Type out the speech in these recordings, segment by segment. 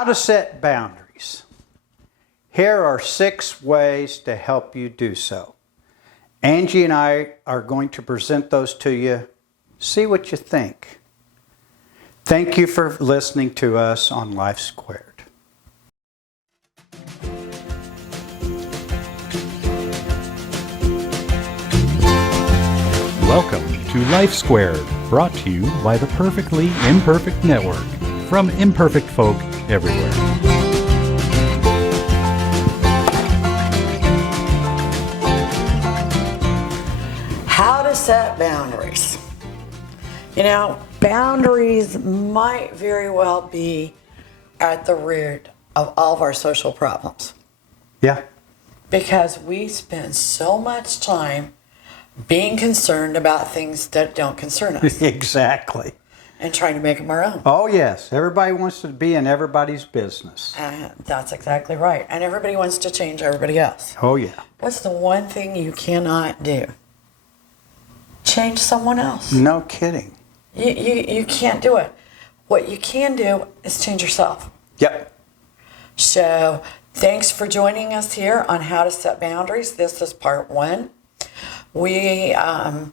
How to set boundaries. Here are 6 ways to help you do so. Angie and I are going to present those to you. See what you think. Thank you for listening to us on Life Squared. Welcome to Life Squared, brought to you by the Perfectly Imperfect Network, from imperfect folk everywhere. How to set boundaries. You know, boundaries might very well be at the root of all of our social problems. Yeah. Because we spend so much time being concerned about things that don't concern us. Exactly. And trying to make them our own. Oh, yes. Everybody wants to be in everybody's business. That's exactly right. And everybody wants to change everybody else. Oh, yeah. What's the one thing you cannot do? Change someone else. No kidding. You can't do it. What you can do is change yourself. Yep. So thanks for joining us here on How to Set Boundaries. This is part 1. We know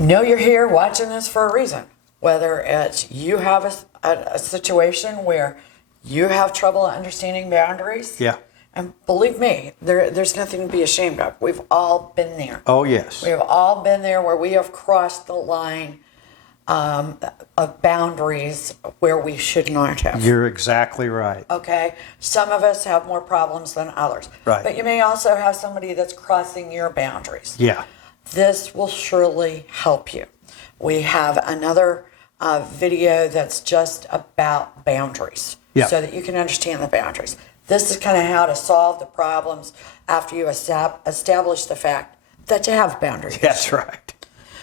you're here watching this for a reason. Whether it's you have a situation where you have trouble understanding boundaries. Yeah. And believe me, there's nothing to be ashamed of. We've all been there. Oh, yes. We have all been there where we have crossed the line of boundaries where we should not have. You're exactly right. Okay? Some of us have more problems than others. Right. But you may also have somebody that's crossing your boundaries. Yeah. This will surely help you. We have another video that's just about boundaries. Yeah. So that you can understand the boundaries. This is kind of how to solve the problems after you establish the fact that you have boundaries. That's right.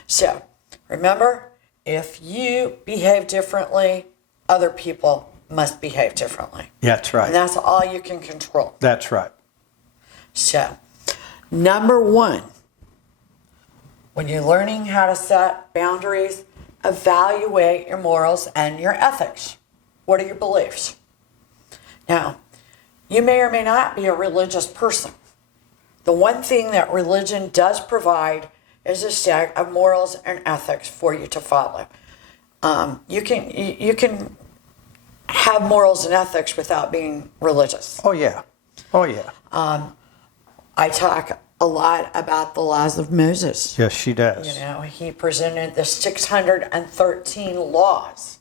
So, remember, if you behave differently, other people must behave differently. That's right. And that's all you can control. That's right. So, number 1, when you're learning how to set boundaries, evaluate your morals and your ethics. What are your beliefs? Now, you may or may not be a religious person. The one thing that religion does provide is a set of morals and ethics for you to follow. You can have morals and ethics without being religious. Oh, yeah. Oh, yeah. I talk a lot about the laws of Moses. Yes, she does. You know, he presented the 613 laws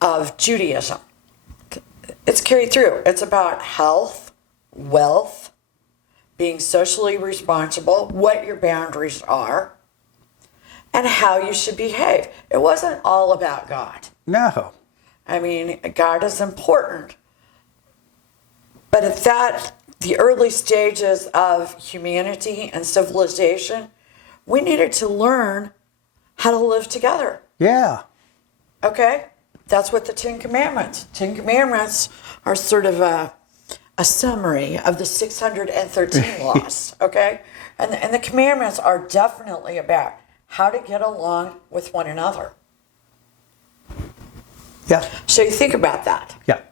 of Judaism. It's carried through. It's about health, wealth, being socially responsible, what your boundaries are, and how you should behave. It wasn't all about God. No. I mean, God is important. But at the early stages of humanity and civilization, we needed to learn how to live together. Yeah. Okay? That's what the 10 Commandments. 10 Commandments are sort of a summary of the 613 laws, okay? And the commandments are definitely about how to get along with one another. Yeah. So you think about that. Yeah.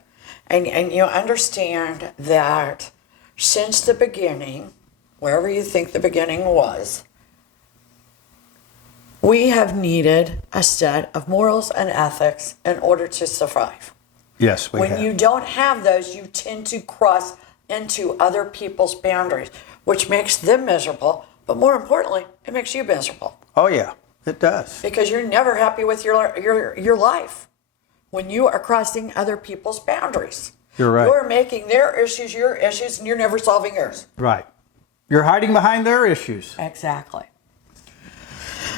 And you understand that since the beginning, wherever you think the beginning was, we have needed a set of morals and ethics in order to survive. Yes, we have. When you don't have those, you tend to cross into other people's boundaries, which makes them miserable, but more importantly, it makes you miserable. Oh, yeah, it does. Because you're never happy with your life when you are crossing other people's boundaries. You're right. You're making their issues your issues, and you're never solving yours. Right. You're hiding behind their issues. Exactly.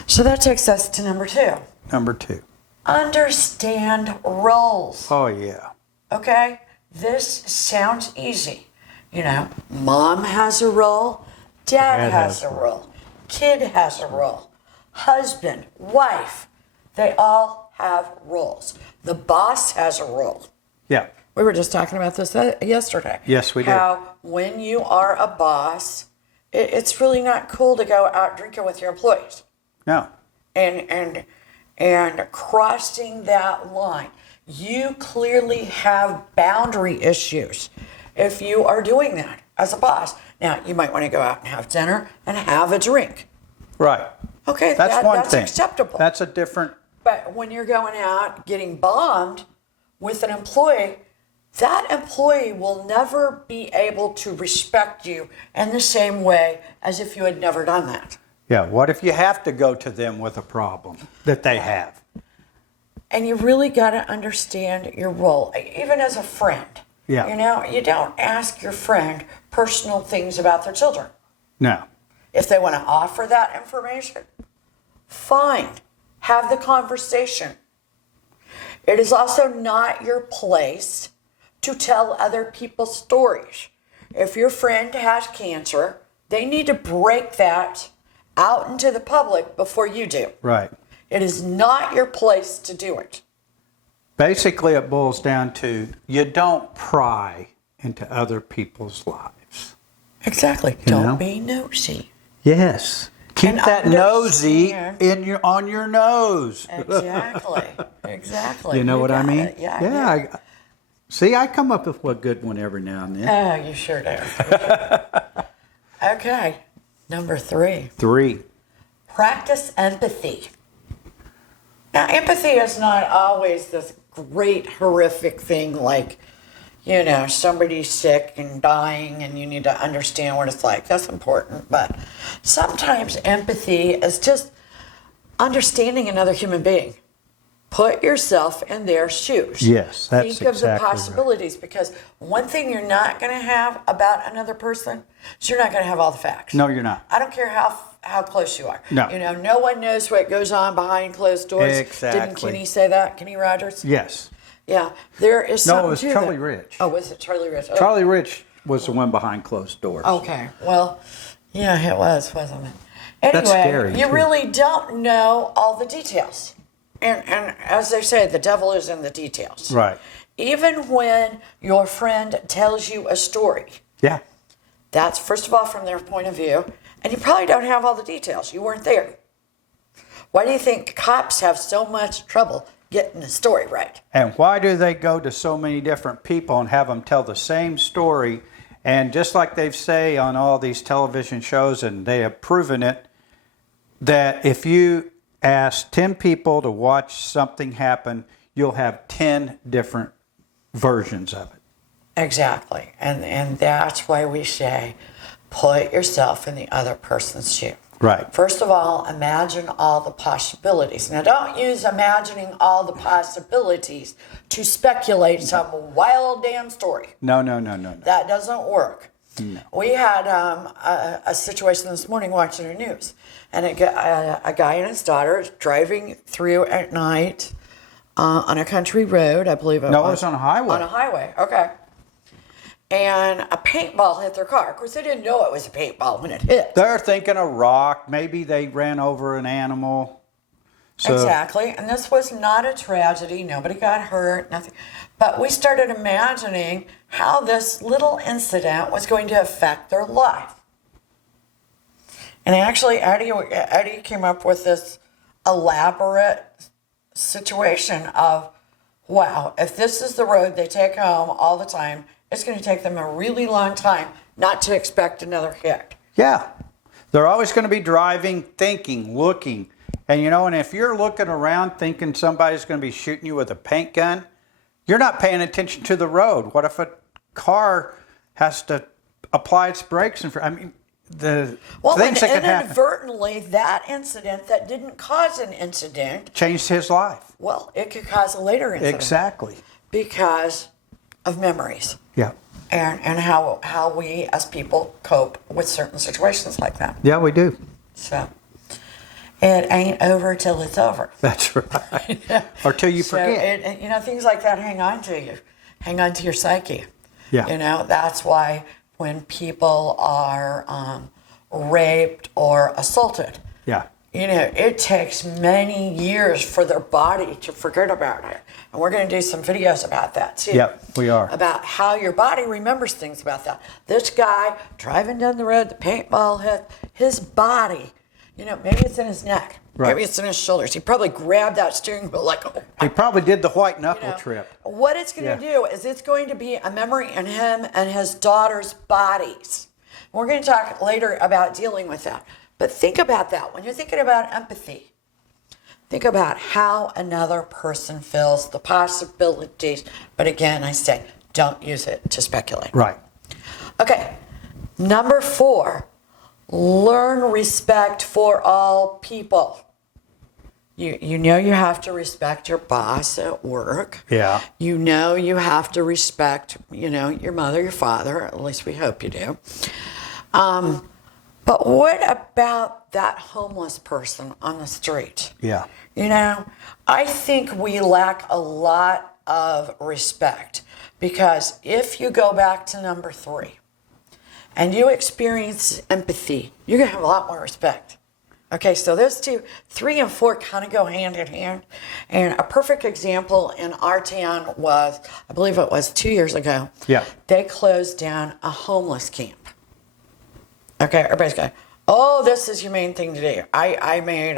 So that takes us to number 2. Number 2. Understand roles. Oh, yeah. Okay? This sounds easy. You know, mom has a role, dad has a role, kid has a role, husband, wife, they all have roles. The boss has a role. Yeah. We were just talking about this yesterday. Yes, we did. How when you are a boss, it's really not cool to go out drinking with your employees. No. And crossing that line. you clearly have boundary issues if you are doing that as a boss. Now, you might want to go out and have dinner and have a drink. Right. Okay, That's one that's thing. acceptable. That's a different. But when you're going out getting bombed with an employee, that employee will never be able to respect you in the same way as if you had never done that. Yeah. What if you have to go to them with a problem that they have? And you really got to understand your role, even as a friend. Yeah. You know, you don't ask your friend personal things about their children. No. If they want to offer that information, fine. Have the conversation. It is also not your place to tell other people's stories. If your friend has cancer, they need to break that out into the public before you do. Right. It is not your place to do it. Basically, it boils down to you don't pry into other people's lives. Exactly. You know? Don't be nosy. Yes. Keep And that nosy understand. on your nose. Exactly. Exactly. You know what I got mean? it. Yeah. Yeah. See, I come up with a good one every now and then. Oh, you sure do. Okay. Number 3. 3. Practice empathy. Now, empathy is not always this great, horrific thing like, you know, somebody's sick and dying and you need to understand what it's like. That's important. But sometimes empathy is just understanding another human being. Put yourself in their shoes. Yes, that's Think of exactly the right. possibilities, because one thing you're not going to have about another person is you're not going to have all the facts. No, you're not. I don't care how close you are. No. You know, no one knows what goes on behind closed doors. Exactly. Didn't Kenny say that? Kenny Rogers? Yes. Yeah. There is something No, it was to Charlie that. Rich. Oh, was it Charlie Rich? Oh. Charlie Rich was the one behind closed doors. Okay. Well, yeah, it was, wasn't it? Anyway, That's scary, you too. really don't know all the details. And as they say, the devil is in the details. Right. Even when your friend tells you a story, Yeah. that's first of all from their point of view, and you probably don't have all the details. You weren't there. Why do you think cops have so much trouble getting the story right? And why do they go to so many different people and have them tell the same story? And just like they say on all these television shows, and they have proven it, that if you ask 10 people to watch something happen, you'll have 10 different versions of it. Exactly. And that's why we say, put yourself in the other person's shoe. Right. First of all, imagine all the possibilities. Now, don't use imagining all the possibilities to speculate some wild damn story. No. That doesn't work. No. We had a situation this morning watching the news, and a guy and his daughter driving through at night on a country road, I believe it was. No, it was on a highway. On a highway, okay. And a paintball hit their car. Of course, they didn't know it was a paintball when it hit. They're thinking a rock. Maybe they ran over an animal. So, Exactly. And this was not a tragedy. Nobody got hurt, nothing. But we started imagining how this little incident was going to affect their life. And actually, Eddie came up with this elaborate situation of, wow, if this is the road they take home all the time, it's going to take them a really long time not to expect another hit. yeah. They're always going to be driving, thinking, looking. And and if you're looking around thinking somebody's going to be shooting you with a paint gun, you're not paying attention to the road. What if a car has to apply its brakes? The things that could happen. Inadvertently, that incident that didn't cause an incident, Changed his life. well, it could cause a later incident. Exactly. Because of memories Yeah. and how we as people cope with certain situations like that. Yeah, we do. So it ain't over till it's over. That's right. Or till you forget. Things like that hang on to you, hang on to your psyche. Yeah. That's why when people are raped or assaulted, Yeah. it takes many years for their body to forget about it. And we're going to do some videos about that too. Yep, we are. About how your body remembers things about that. This guy driving down the road, the paintball hit his body. Maybe it's in his neck. Right. Maybe it's in his shoulders. He probably grabbed that steering wheel like, oh. He probably did the white knuckle You know, trip. what it's going to do is it's going to be a memory in him and his daughter's bodies. We're going to talk later about dealing with that. But think about that. When you're thinking about empathy, think about how another person feels, the possibilities. But again, I say, don't use it to speculate. Right. Okay. Number 4, learn respect for all people. You know you have to respect your boss at work. Yeah. You know you have to respect, your mother, your father. At least we hope you do. But what about that homeless person on the street? Yeah. I think we lack a lot of respect because if you go back to number 3 and you experience empathy, you're going to have a lot more respect. Okay, so those 2, 3 and 4 kind of go hand in hand. And a perfect example in our town was, I believe it was 2 years ago. Yeah. They closed down a homeless camp. Okay, everybody's going, oh, this is your main thing to do. I made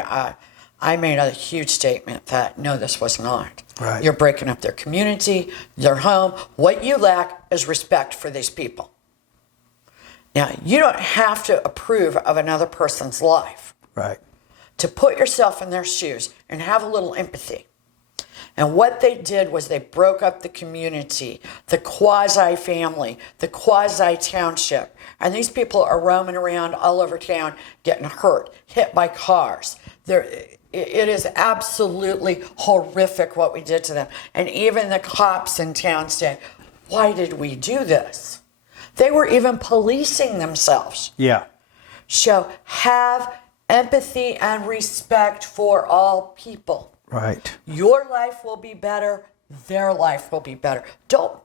a huge statement that no, this was not. Right. You're breaking up their community, their home. What you lack is respect for these people. Now, you don't have to approve of another person's life. Right. To put yourself in their shoes and have a little empathy. And what they did was they broke up the community, the quasi-family, the quasi-township. And these people are roaming around all over town getting hurt, hit by cars. It is absolutely horrific what we did to them. And even the cops in town say, why did we do this? They were even policing themselves. Yeah. So have empathy and respect for all people. Right. Your life will be better. Their life will be better. Don't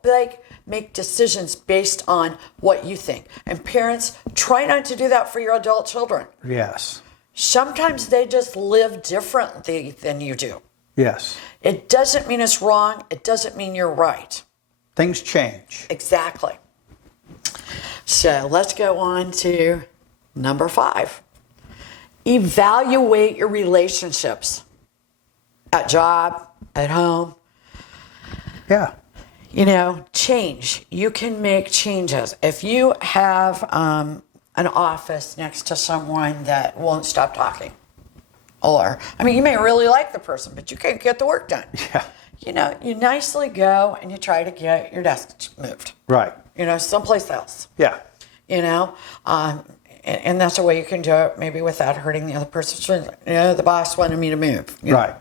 make decisions based on what you think. And parents, try not to do that for your adult children. Yes. Sometimes they just live differently than you do. Yes. It doesn't mean it's wrong. It doesn't mean you're right. Things change. Exactly. So let's go on to number 5. Evaluate your relationships at job, at home. Yeah. Change. You can make changes. If you have an office next to someone that won't stop talking, or, you may really like the person, but you can't get the work done. Yeah. You nicely go and you try to get your desk moved. Right. Someplace else. Yeah. And that's a way you can do it, maybe without hurting the other person. The boss wanted me to move. Right.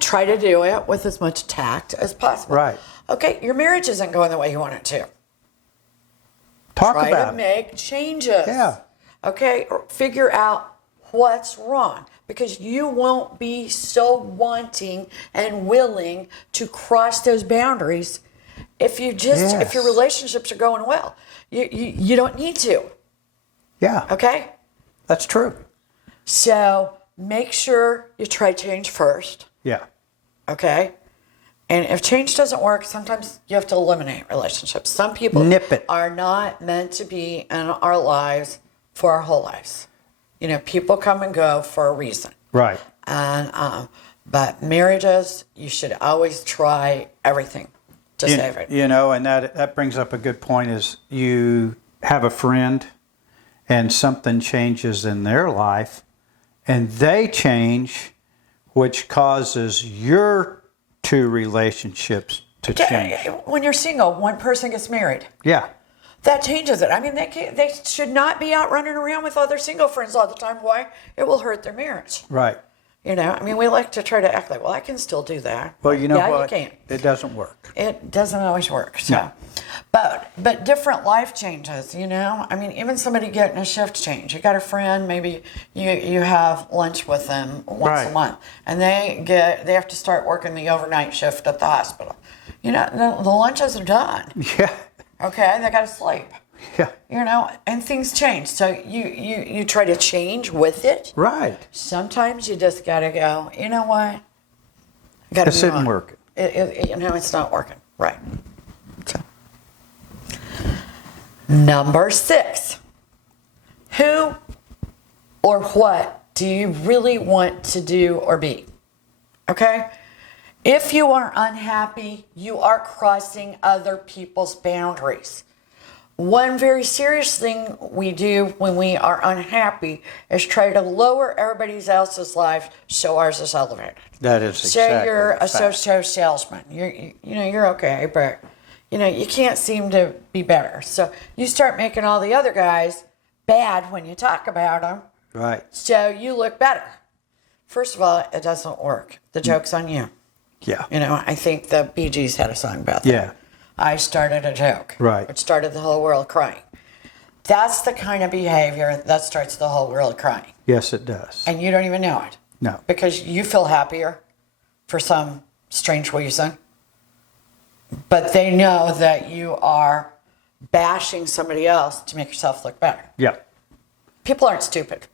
Try to do it with as much tact as possible. Right. Okay, your marriage isn't going the way you want it to. Talk Try about to it. make changes. Yeah. Okay, or figure out what's wrong because you won't be so wanting and willing to cross those boundaries if you just if your relationships are going well. You don't need to. Yeah. Okay? That's true. So make sure you try change first. Yeah. Okay? And if change doesn't work, sometimes you have to eliminate relationships. Some people Nip it. are not meant to be in our lives for our whole lives. People come and go for a reason. Right. And but marriages, you should always try everything to save it. And that brings up a good point is you have a friend and something changes in their life and they change, which causes your 2 relationships to change. When you're single, one person gets married. Yeah. That changes it. They should not be out running around with other single friends all the time. Why? It will hurt their marriage. Right. We like to try to act like, well, I can still do that. Well, you know what? You can. It doesn't work. It doesn't always work. So. No. But different life changes, even somebody getting a shift change. You got a friend, maybe you have lunch with them once a month, and they have to start working the overnight shift at the hospital. The lunches are done. Yeah. Okay, they got to sleep. Yeah. And things change. So you try to change with it. Right. Sometimes you just got to go, you know what? This isn't working. It's not working. Right. So. Number 6. Who or what do you really want to do or be? Okay? If you are unhappy, you are crossing other people's boundaries. One very serious thing we do when we are unhappy is try to lower everybody else's life so ours is elevated. That is exactly Say you're a the fact. so-so salesman. You're okay, but you can't seem to be better. So you start making all the other guys bad when you talk about them. Right. So you look better. First of all, it doesn't work. The joke's on you. Yeah. I think the Bee Gees had a song about that. Yeah. I started a joke. Right. Which started the whole world crying. That's the kind of behavior that starts the whole world crying. Yes, it does. And you don't even know it. No. Because you feel happier for some strange reason. But they know that you are bashing somebody else to make yourself look better. Yeah. People aren't stupid.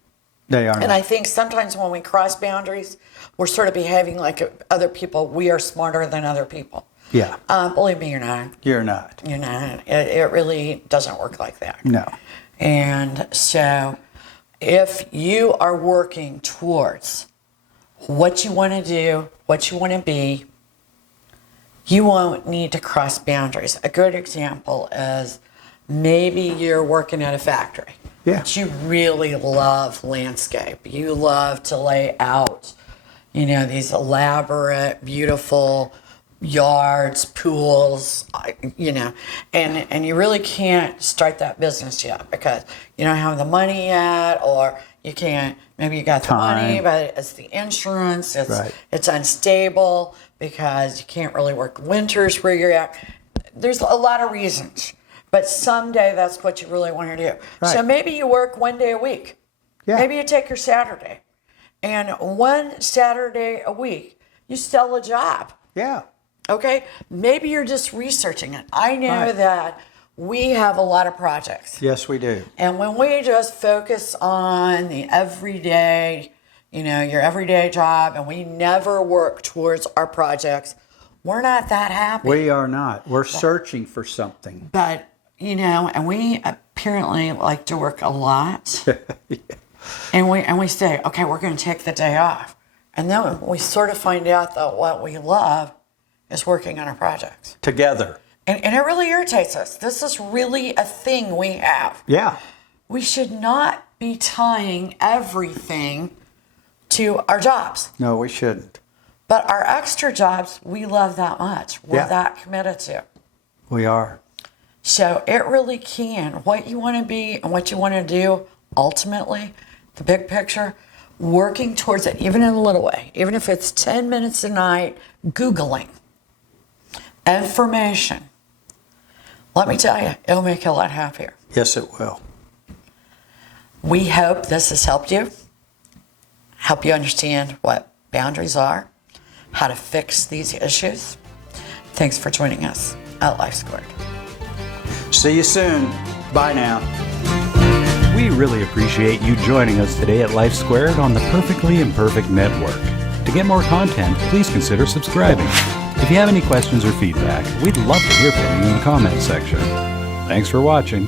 They are And not. I think sometimes when we cross boundaries, we're sort of behaving like other people. We are smarter than other people. Yeah. Believe me, you're not. You're not. You're not. It really doesn't work like that. No. And so if you are working towards what you want to do, what you want to be, you won't need to cross boundaries. A good example is maybe you're working at a factory. Yeah. But you really love landscape. You love to lay out, these elaborate, beautiful yards, pools, and you really can't start that business yet because you don't have the money yet, or you can't, maybe you got the money, but it's the insurance, Right. it's unstable because you can't really work winters where you're at. There's a lot of reasons, but someday that's what you really want to do. Right. So maybe you work one day a week. Yeah. Maybe you take your Saturday, and one Saturday a week, you sell a job. Yeah. Okay? Maybe you're just researching it. I know Right. that we have a lot of projects. Yes, we do. And when we just focus on the everyday, your everyday job, and we never work towards our projects, we're not that happy. We are not. We're searching for something. But, and we apparently like to work a lot. And we say, okay, we're going to take the day off. And then we sort of find out that what we love is working on our projects. Together. And it really irritates us. This is really a thing we have. Yeah. We should not be tying everything to our jobs. No, we shouldn't. But our extra jobs, we love that much. We're Yeah. that committed to. We are. So it really can. What you want to be and what you want to do, ultimately, the big picture, working towards it, even in a little way, even if it's 10 minutes a night, Googling information. Let me tell you, it'll make you a lot happier. Yes, it will. We hope this has helped you, help you understand what boundaries are, how to fix these issues. Thanks for joining us at Life Squared. See you soon. Bye now. We really appreciate you joining us today at Life Squared on the Perfectly Imperfect Network. To get more content, please consider subscribing. If you have any questions or feedback, we'd love to hear from you in the comments section. Thanks for watching.